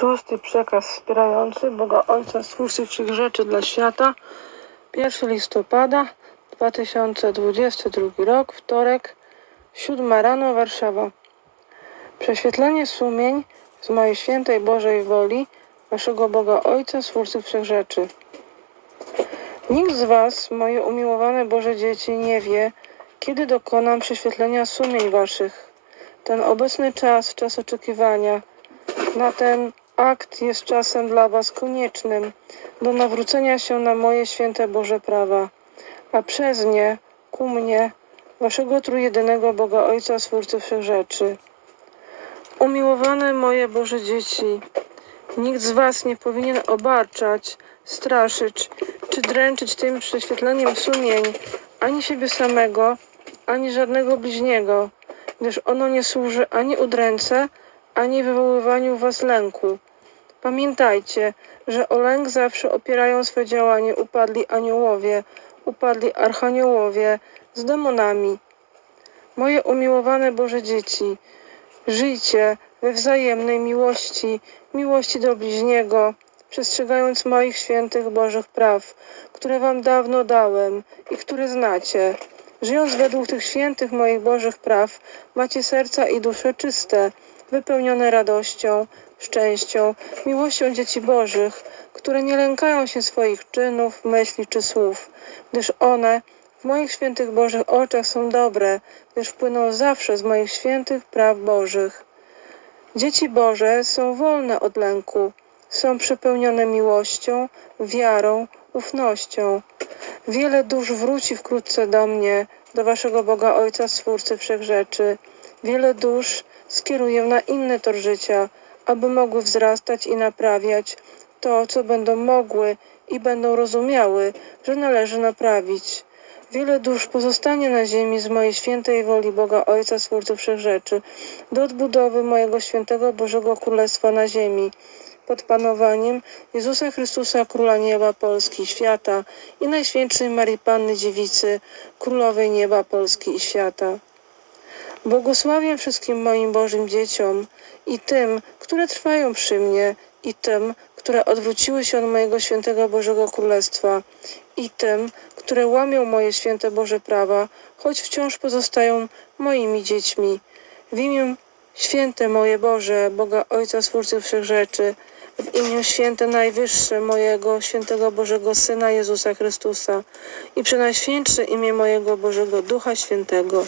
Szósty przekaz wspierający Boga Ojca Stwórcy Wszech Rzeczy dla Świata. 1 listopada 2022 rok, wtorek, 7 rano, Warszawa. Prześwietlenie sumień z mojej świętej Bożej woli, Waszego Boga Ojca Stwórcy Wszech Rzeczy. Nikt z Was, moje umiłowane Boże dzieci, nie wie, kiedy dokonam prześwietlenia sumień Waszych. Ten obecny czas, czas oczekiwania, na ten akt jest czasem dla Was koniecznym do nawrócenia się na moje święte Boże prawa, a przez nie ku mnie, Waszego trójjedynego Boga Ojca, Stwórcy Wszechrzeczy. Umiłowane moje Boże dzieci, nikt z Was nie powinien obarczać, straszyć czy dręczyć tym prześwietleniem sumień ani siebie samego, ani żadnego bliźniego, gdyż ono nie służy ani udręce, ani wywoływaniu was lęku. Pamiętajcie, że o lęk zawsze opierają swe działanie upadli aniołowie, upadli archaniołowie z demonami. Moje umiłowane Boże dzieci, żyjcie we wzajemnej miłości, miłości do bliźniego, przestrzegając moich świętych Bożych praw, które wam dawno dałem i które znacie. Żyjąc według tych świętych moich Bożych praw, macie serca i dusze czyste, wypełnione radością, szczęścią, miłością dzieci Bożych, które nie lękają się swoich czynów, myśli czy słów, gdyż one w moich świętych Bożych oczach są dobre, gdyż płyną zawsze z moich świętych praw Bożych. Dzieci Boże są wolne od lęku, są przepełnione miłością, wiarą, ufnością. Wiele dusz wróci wkrótce do mnie, do Waszego Boga Ojca, Stwórcy Wszechrzeczy. Wiele dusz skieruję na inny tor życia, aby mogły wzrastać i naprawiać to, co będą mogły i będą rozumiały, że należy naprawić. Wiele dusz pozostanie na ziemi z mojej świętej woli Boga Ojca Stwórcy Wszechrzeczy do odbudowy mojego świętego Bożego Królestwa na ziemi pod panowaniem Jezusa Chrystusa, Króla Nieba, Polski i Świata i Najświętszej Marii Panny Dziewicy, Królowej Nieba, Polski i Świata. Błogosławię wszystkim moim Bożym dzieciom i tym, które trwają przy mnie, i tym, które odwróciły się od mojego świętego Bożego Królestwa, i tym, które łamią moje święte Boże prawa, choć wciąż pozostają moimi dziećmi. W imię święte moje Boże, Boga Ojca Stwórcy Wszechrzeczy, w imię święte najwyższe mojego świętego Bożego Syna Jezusa Chrystusa i przenajświętsze imię mojego Bożego Ducha Świętego.